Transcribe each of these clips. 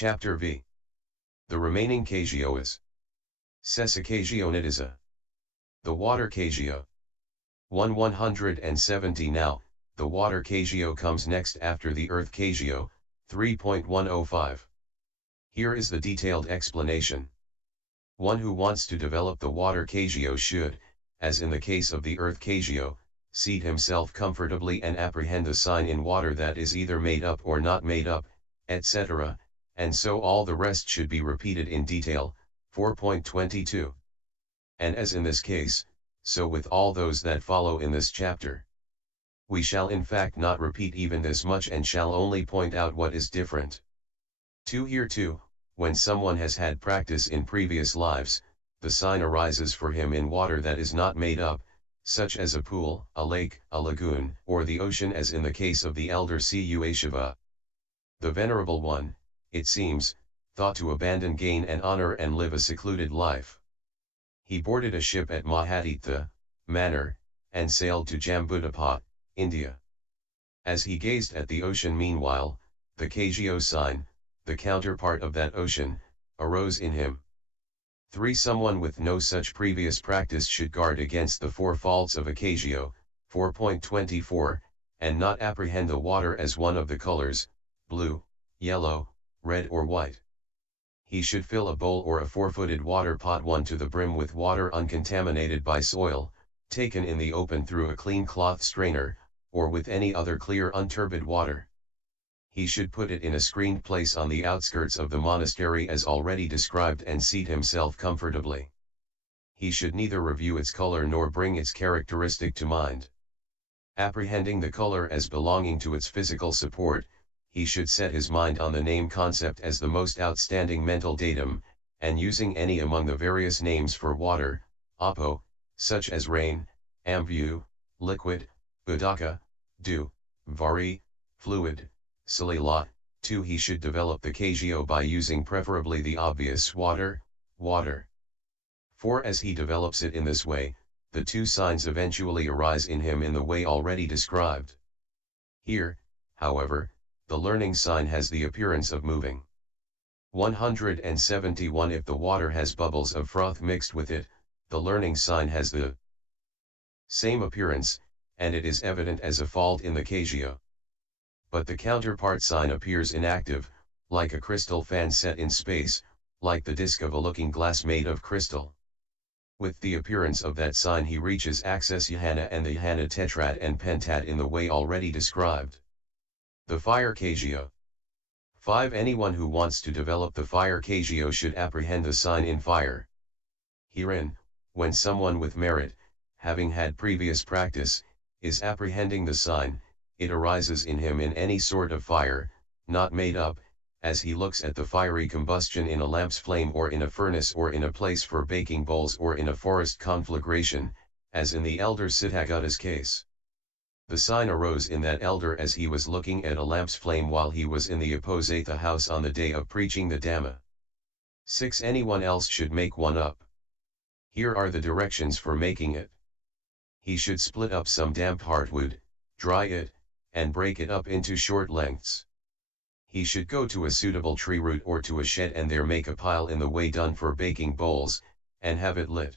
Chapter V. The remaining Kagyoas. Sesakagyo. The water Kagyo. 170. Now, the water Kagyo comes next after the earth Kagyo, 3.105. Here is the detailed explanation. One who wants to develop the water Kagyo should, as in the case of the earth Kagyo, seat himself comfortably and apprehend the sign in water that is either made up or not made up, etc., and so all the rest should be repeated in detail, 4.22. And as in this case, so with all those that follow in this chapter. We shall in fact not repeat even this much and shall only point out what is different. 2. Here too, when someone has had practice in previous lives, the sign arises for him in water that is not made up, such as a pool, a lake, a lagoon, or the ocean as in the case of the elder Cuashiva. The Venerable One, it seems, thought to abandon gain and honor and live a secluded life. He boarded a ship at Mahaditha, Manor, and sailed to Jambudapa, India. As he gazed at the ocean meanwhile, the Kagyo sign, the counterpart of that ocean, arose in him. 3. Someone with no such previous practice should guard against the four faults of a Kagyo, 4.24, and not apprehend the water as one of the colors, blue, yellow, red or white. He should fill a bowl or a four-footed water pot one to the brim with water uncontaminated by soil, taken in the open through a clean cloth strainer, or with any other clear unturbid water. He should put it in a screened place on the outskirts of the monastery as already described and seat himself comfortably. He should neither review its color nor bring its characteristic to mind. Apprehending the color as belonging to its physical support, he should set his mind on the name concept as the most outstanding mental datum, and using any among the various names for water, apo, such as rain, ambu, liquid, udaka, dew, vari, fluid, salila. 2. He should develop the Kagyo by using preferably the obvious water, water. 4. As he develops it in this way, the two signs eventually arise in him in the way already described. Here, however, the learning sign has the appearance of moving. 171. If the water has bubbles of froth mixed with it, the learning sign has the same appearance, and it is evident as a fault in the Kagyo. But the counterpart sign appears inactive, like a crystal fan set in space, like the disc of a looking glass made of crystal. With the appearance of that sign he reaches access Yahana and the Yahana tetrat and pentat in the way already described. The fire Kagyo. 5. Anyone who wants to develop the fire Kagyo should apprehend the sign in fire. Herein, when someone with merit, having had previous practice, is apprehending the sign, it arises in him in any sort of fire, not made up, as he looks at the fiery combustion in a lamp's flame or in a furnace or in a place for baking bowls or in a forest conflagration, as in the elder Siddhagata's case. The sign arose in that elder as he was looking at a lamp's flame while he was in the Aposatha house on the day of preaching the Dhamma. 6. Anyone else should make one up. Here are the directions for making it. He should split up some damp heartwood, dry it, and break it up into short lengths. He should go to a suitable tree root or to a shed and there make a pile in the way done for baking bowls, and have it lit.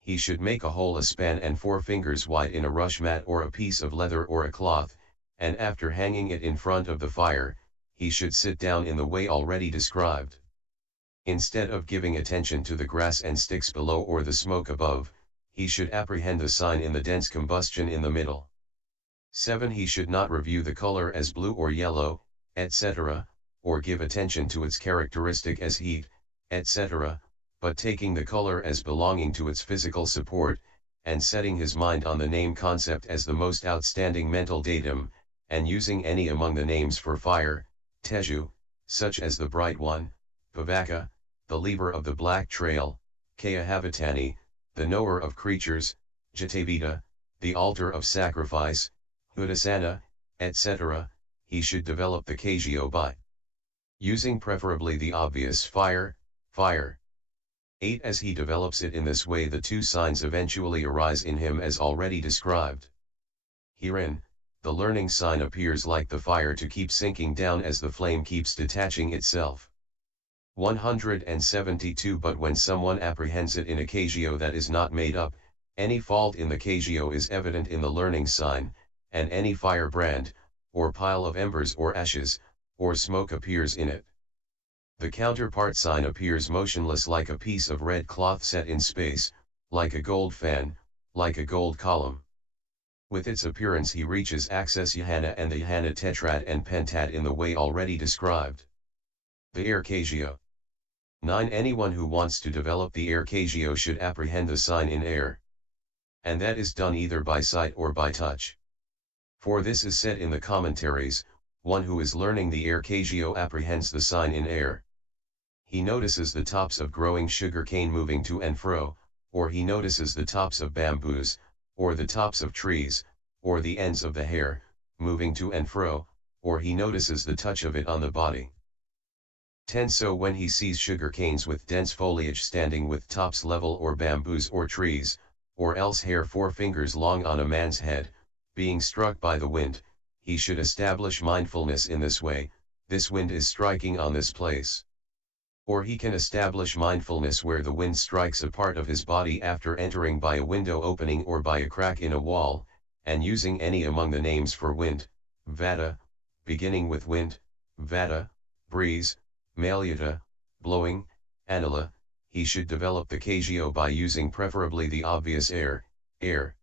He should make a hole a span and 4 fingers wide in a rush mat or a piece of leather or a cloth, and after hanging it in front of the fire, he should sit down in the way already described. Instead of giving attention to the grass and sticks below or the smoke above, he should apprehend the sign in the dense combustion in the middle. 7. He should not review the color as blue or yellow, etc., or give attention to its characteristic as heat, etc., but taking the color as belonging to its physical support, and setting his mind on the name concept as the most outstanding mental datum, and using any among the names for fire, Teju, such as the bright one, Pavaka, the lever of the black trail, Kayahavatani, the knower of creatures, Jatavita, the altar of sacrifice, Udasana, etc., he should develop the Kagyo by using preferably the obvious fire, fire. 8. As he develops it in this way the two signs eventually arise in him as already described. Herein, the learning sign appears like the fire to keep sinking down as the flame keeps detaching itself. 172 But when someone apprehends it in a kagyo that is not made up, any fault in the kagyo is evident in the learning sign, and any firebrand, or pile of embers or ashes, or smoke appears in it. The counterpart sign appears motionless like a piece of red cloth set in space, like a gold fan, like a gold column. With its appearance he reaches access Yahana and the Yahana tetrad and pentat in the way already described. The air kagyo. 9. Anyone who wants to develop the air kagyo should apprehend the sign in air. And that is done either by sight or by touch. For this is said in the commentaries, one who is learning the air kagyo apprehends the sign in air. He notices the tops of growing sugar cane moving to and fro, or he notices the tops of bamboos, or the tops of trees, or the ends of the hair, moving to and fro, or he notices the touch of it on the body. 10. So when he sees sugar canes with dense foliage standing with tops level or bamboos or trees, or else hair 4 fingers long on a man's head, being struck by the wind, he should establish mindfulness in this way, this wind is striking on this place. Or he can establish mindfulness where the wind strikes a part of his body after entering by a window opening or by a crack in a wall, and using any among the names for wind, vata, beginning with wind, vata, breeze, malyata, blowing, anila, he should develop the kagyo by using preferably the obvious air, air.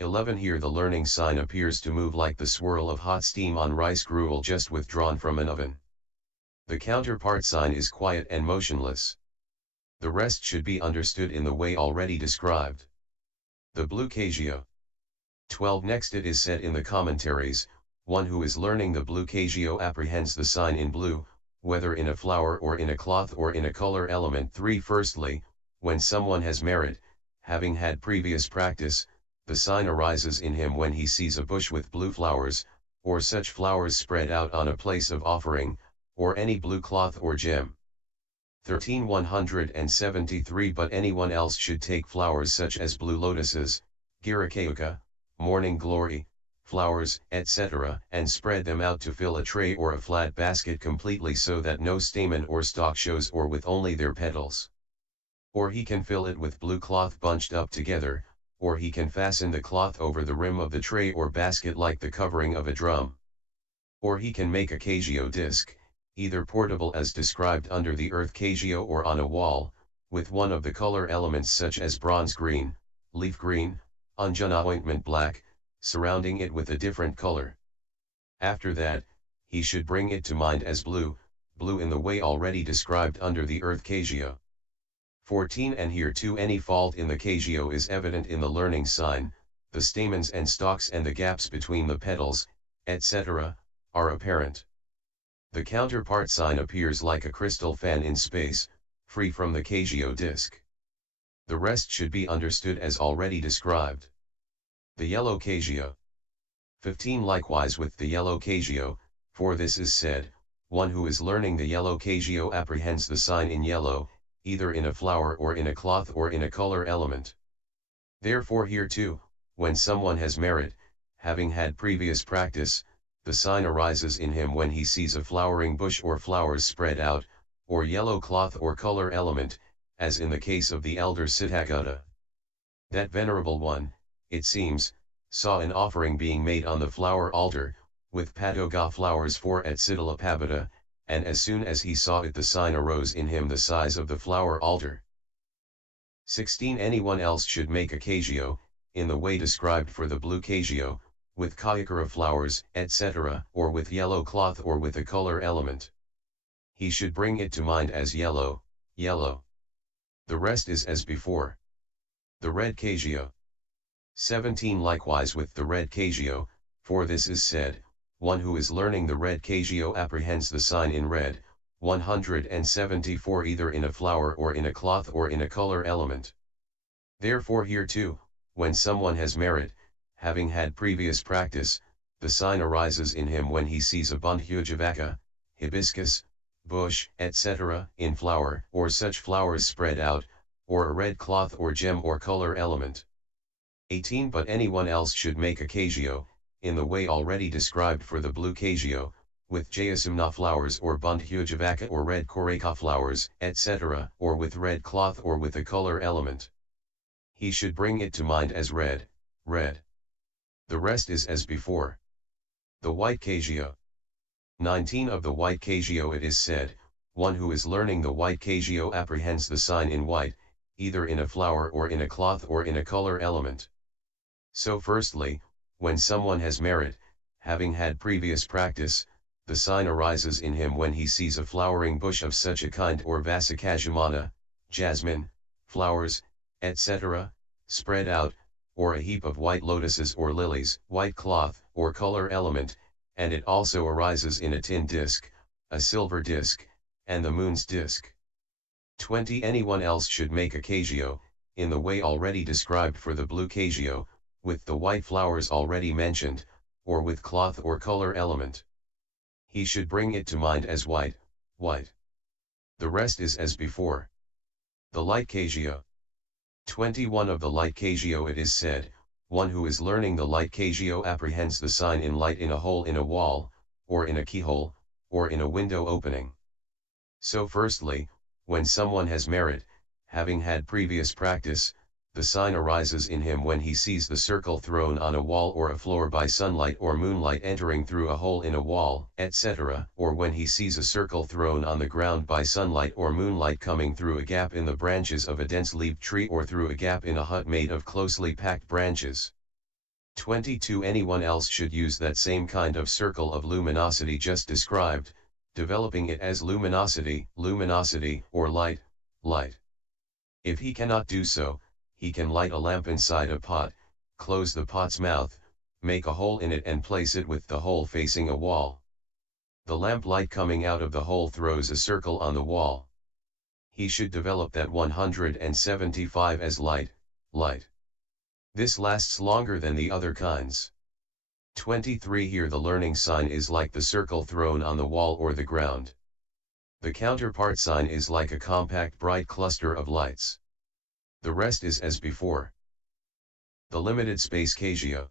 11. Here the learning sign appears to move like the swirl of hot steam on rice gruel just withdrawn from an oven. The counterpart sign is quiet and motionless. The rest should be understood in the way already described. The blue kagyo. 12. Next it is said in the commentaries, one who is learning the blue kagyo apprehends the sign in blue, whether in a flower or in a cloth or in a color element. 3. Firstly, when someone has merit, having had previous practice, the sign arises in him when he sees a bush with blue flowers, or such flowers spread out on a place of offering, or any blue cloth or gem. 13. 173 But anyone else should take flowers such as blue lotuses, girikauka, morning glory, flowers, etc., and spread them out to fill a tray or a flat basket completely so that no stamen or stalk shows or with only their petals. Or he can fill it with blue cloth bunched up together, or he can fasten the cloth over the rim of the tray or basket like the covering of a drum. Or he can make a kagyo disc, either portable as described under the earth kagyo or on a wall, with one of the color elements such as bronze green, leaf green, anjana ointment black, surrounding it with a different color. After that, he should bring it to mind as blue, blue in the way already described under the earth kagyo. 14. And here too any fault in the kagyo is evident in the learning sign, the stamens and stalks and the gaps between the petals, etc., are apparent. The counterpart sign appears like a crystal fan in space, free from the kagyo disc. The rest should be understood as already described. The yellow kagyo. 15. Likewise with the yellow kagyo, for this is said, one who is learning the yellow kagyo apprehends the sign in yellow, either in a flower or in a cloth or in a color element. Therefore here too, when someone has merit, having had previous practice, the sign arises in him when he sees a flowering bush or flowers spread out, or yellow cloth or color element, as in the case of the elder Siddhagata. That venerable one, it seems, saw an offering being made on the flower altar, with padoga flowers 4 at Siddhalapabhata, and as soon as he saw it the sign arose in him the size of the flower altar. 16. Anyone else should make a kagyo, in the way described for the blue kagyo, with kayakara flowers, etc., or with yellow cloth or with a color element. He should bring it to mind as yellow, yellow. The rest is as before. The red kagyo. 17. Likewise with the red kagyo, for this is said, one who is learning the red kagyo apprehends the sign in red, 174 either in a flower or in a cloth or in a color element. Therefore here too, when someone has merit, having had previous practice, the sign arises in him when he sees a Bundhujavaka, hibiscus, bush, etc., in flower, or such flowers spread out, or a red cloth or gem or color element. 18. But anyone else should make a kagyo, in the way already described for the blue Kagyo, with Jayasumna flowers or Bundhujavaka or red Koreka flowers, etc., or with red cloth or with a color element. He should bring it to mind as red, red. The rest is as before. The white Kagyo. 19 Of the white Kagyo it is said, one who is learning the white Kagyo apprehends the sign in white, either in a flower or in a cloth or in a color element. So firstly, when someone has merit, having had previous practice, the sign arises in him when he sees a flowering bush of such a kind or Vasikajamana, jasmine, flowers, etc., spread out, or a heap of white lotuses or lilies, white cloth, or color element, and it also arises in a tin disc, a silver disc, and the moon's disc. 20 Anyone else should make a Kagyo, in the way already described for the blue Kagyo, with the white flowers already mentioned, or with cloth or color element. He should bring it to mind as white, white. The rest is as before. The light Kagyo. 21 Of the light Kagyo it is said, one who is learning the light Kagyo apprehends the sign in light in a hole in a wall, or in a keyhole, or in a window opening. So firstly, when someone has merit, having had previous practice, the sign arises in him when he sees the circle thrown on a wall or a floor by sunlight or moonlight entering through a hole in a wall, etc., or when he sees a circle thrown on the ground by sunlight or moonlight coming through a gap in the branches of a dense-leaved tree or through a gap in a hut made of closely packed branches. 22 Anyone else should use that same kind of circle of luminosity just described, developing it as luminosity, luminosity, or light, light. If he cannot do so, he can light a lamp inside a pot, close the pot's mouth, make a hole in it and place it with the hole facing a wall. The lamp light coming out of the hole throws a circle on the wall. He should develop that 175 as light, light. This lasts longer than the other kinds. 23 Here the learning sign is like the circle thrown on the wall or the ground. The counterpart sign is like a compact bright cluster of lights. The rest is as before. The limited space Kagyo.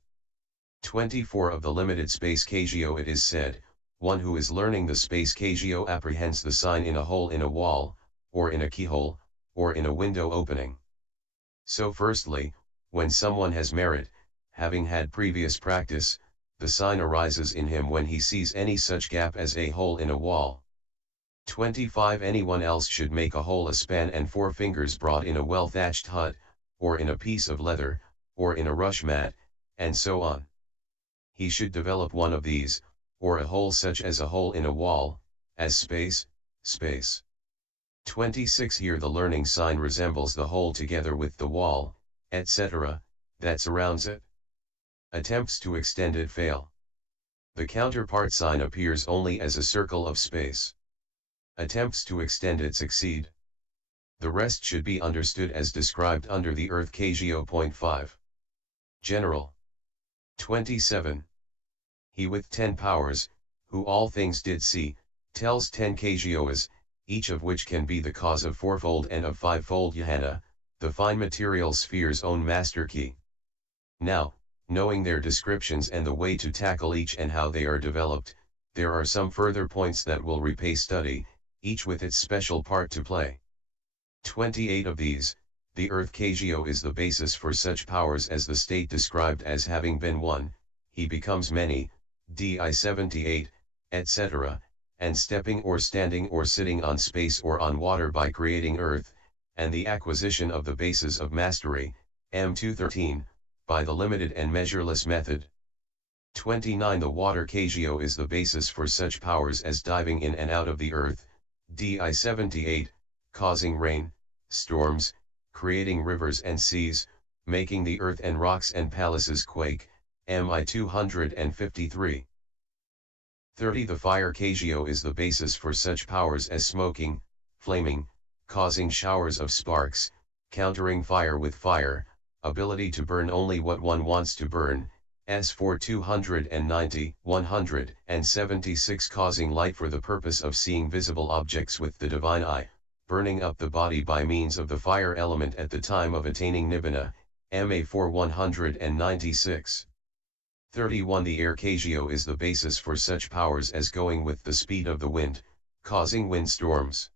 24 Of the limited space Kagyo it is said, one who is learning the space Kagyo apprehends the sign in a hole in a wall, or in a keyhole, or in a window opening. So firstly, when someone has merit, having had previous practice, the sign arises in him when he sees any such gap as a hole in a wall. 25 Anyone else should make a hole a span and 4 fingers broad in a well-thatched hut, or in a piece of leather, or in a rush mat, and so on. He should develop one of these, or a hole such as a hole in a wall, as space, space. 26 Here the learning sign resembles the hole together with the wall, etc., that surrounds it. Attempts to extend it fail. The counterpart sign appears only as a circle of space. Attempts to extend it succeed. The rest should be understood as described under the Earth Kagyo. 5. General. 27. He with 10 powers, who all things did see, tells 10 Kagyoas, each of which can be the cause of fourfold and of fivefold Jhana, the fine material sphere's own master key. Now, knowing their descriptions and the way to tackle each and how they are developed, there are some further points that will repay study, each with its special part to play. 28 Of these, the Earth Kagyo is the basis for such powers as the state described as having been one, he becomes many, di 78, etc., and stepping or standing or sitting on space or on water by creating earth, and the acquisition of the bases of mastery, M213, by the limited and measureless method. 29 The water Kagyo is the basis for such powers as diving in and out of the earth, di 78, causing rain, storms, creating rivers and seas, making the earth and rocks and palaces quake, mi 253. 30 The fire Kagyo is the basis for such powers as smoking, flaming, causing showers of sparks, countering fire with fire, ability to burn only what one wants to burn, S4 290, 176 causing light for the purpose of seeing visible objects with the divine eye, burning up the body by means of the fire element at the time of attaining Nibbana, MA4 196. 31 The air Kagyo is the basis for such powers as going with the speed of the wind, causing windstorms.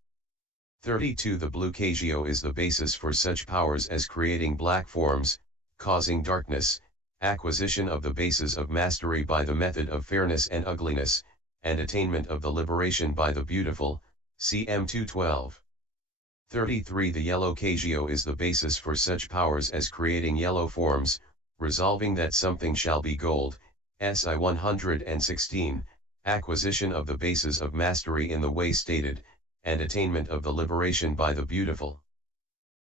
32 The blue Kagyo is the basis for such powers as creating black forms, causing darkness, acquisition of the basis of mastery by the method of fairness and ugliness, and attainment of the liberation by the beautiful, cm 212. 33 The yellow Kagyo is the basis for such powers as creating yellow forms, resolving that something shall be gold, si 116, acquisition of the basis of mastery in the way stated, and attainment of the liberation by the beautiful.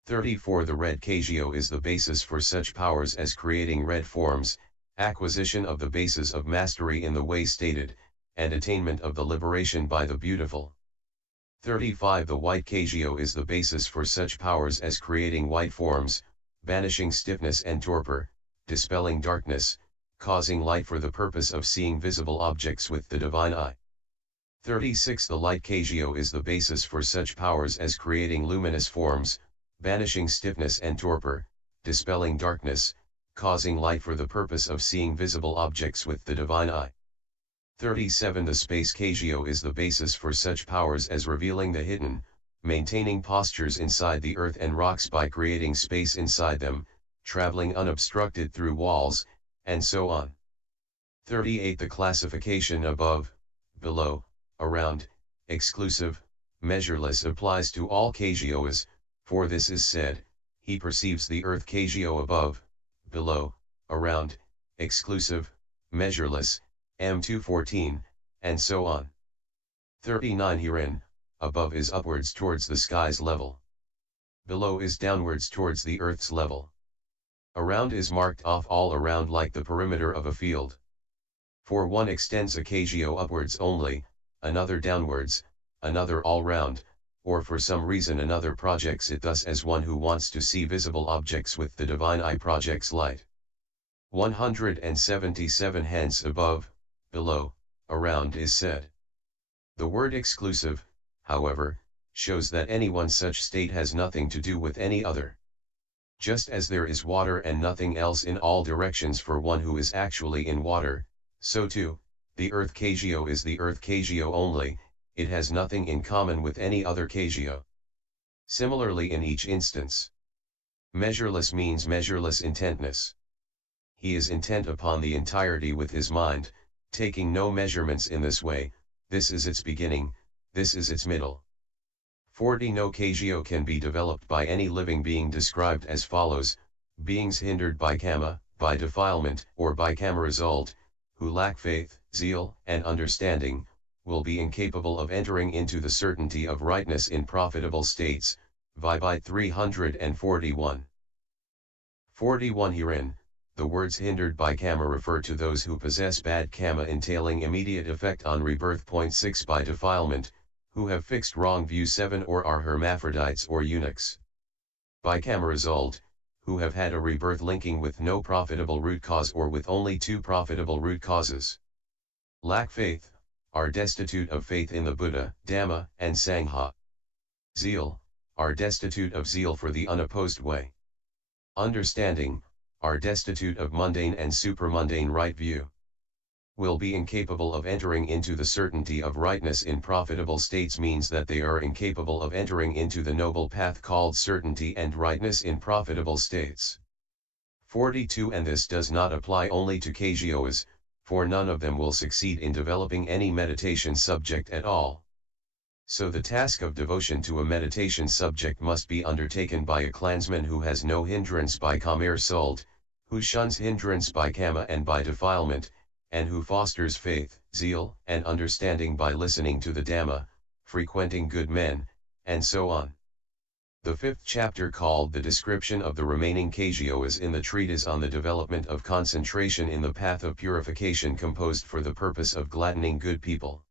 34 The red Kagyo is the basis for such powers as creating red forms, acquisition of the basis of mastery in the way stated, and attainment of the liberation by the beautiful. 35 The white Kagyo is the basis for such powers as creating white forms, banishing stiffness and torpor, dispelling darkness, causing light for the purpose of seeing visible objects with the divine eye. 36 The light Kagyo is the basis for such powers as creating luminous forms, banishing stiffness and torpor, dispelling darkness, causing light for the purpose of seeing visible objects with the divine eye. 37 The space Kagyo is the basis for such powers as revealing the hidden, maintaining postures inside the earth and rocks by creating space inside them, traveling unobstructed through walls, and so on. 38 The classification above, below, around, exclusive, measureless applies to all Kagyos, for this is said, he perceives the earth Kagyo above, below, around, exclusive, measureless, m214, and so on. 39 Herein, above is upwards towards the sky's level. Below is downwards towards the earth's level. Around is marked off all around like the perimeter of a field. For one extends a Kagyo upwards only, another downwards, another all round, or for some reason another projects it thus as one who wants to see visible objects with the divine eye projects light. 177 Hence above, below, around is said. The word exclusive, however, shows that any one such state has nothing to do with any other. Just as there is water and nothing else in all directions for one who is actually in water, so too, the earth Kagyo is the earth Kagyo only, it has nothing in common with any other Kagyo. Similarly in each instance. Measureless means measureless intentness. He is intent upon the entirety with his mind, taking no measurements in this way, this is its beginning, this is its middle. 40 No Kagyo can be developed by any living being described as follows: beings hindered by kama, by defilement, or by kama result, who lack faith, zeal, and understanding, will be incapable of entering into the certainty of rightness in profitable states, Vibhite 341. 41 Herein, the words hindered by kama refer to those who possess bad kama entailing immediate effect on rebirth. 6 By defilement, who have fixed wrong view 7 or are hermaphrodites or eunuchs. By kama result, who have had a rebirth linking with no profitable root cause or with only 2 profitable root causes. Lack faith, are destitute of faith in the Buddha, Dhamma, and Sangha. Zeal, are destitute of zeal for the unopposed way. Understanding, are destitute of mundane and supramundane right view. Will be incapable of entering into the certainty of rightness in profitable states means that they are incapable of entering into the noble path called certainty and rightness in profitable states. 42 And this does not apply only to Kagyos, for none of them will succeed in developing any meditation subject at all. So the task of devotion to a meditation subject must be undertaken by a clansman who has no hindrance by kama sult, who shuns hindrance by kama and by defilement, and who fosters faith, zeal, and understanding by listening to the Dhamma, frequenting good men, and so on. The 5th chapter, called The Description of the Remaining Kagyo, is in the treatise on the development of concentration in the path of purification, composed for the purpose of gladdening good people.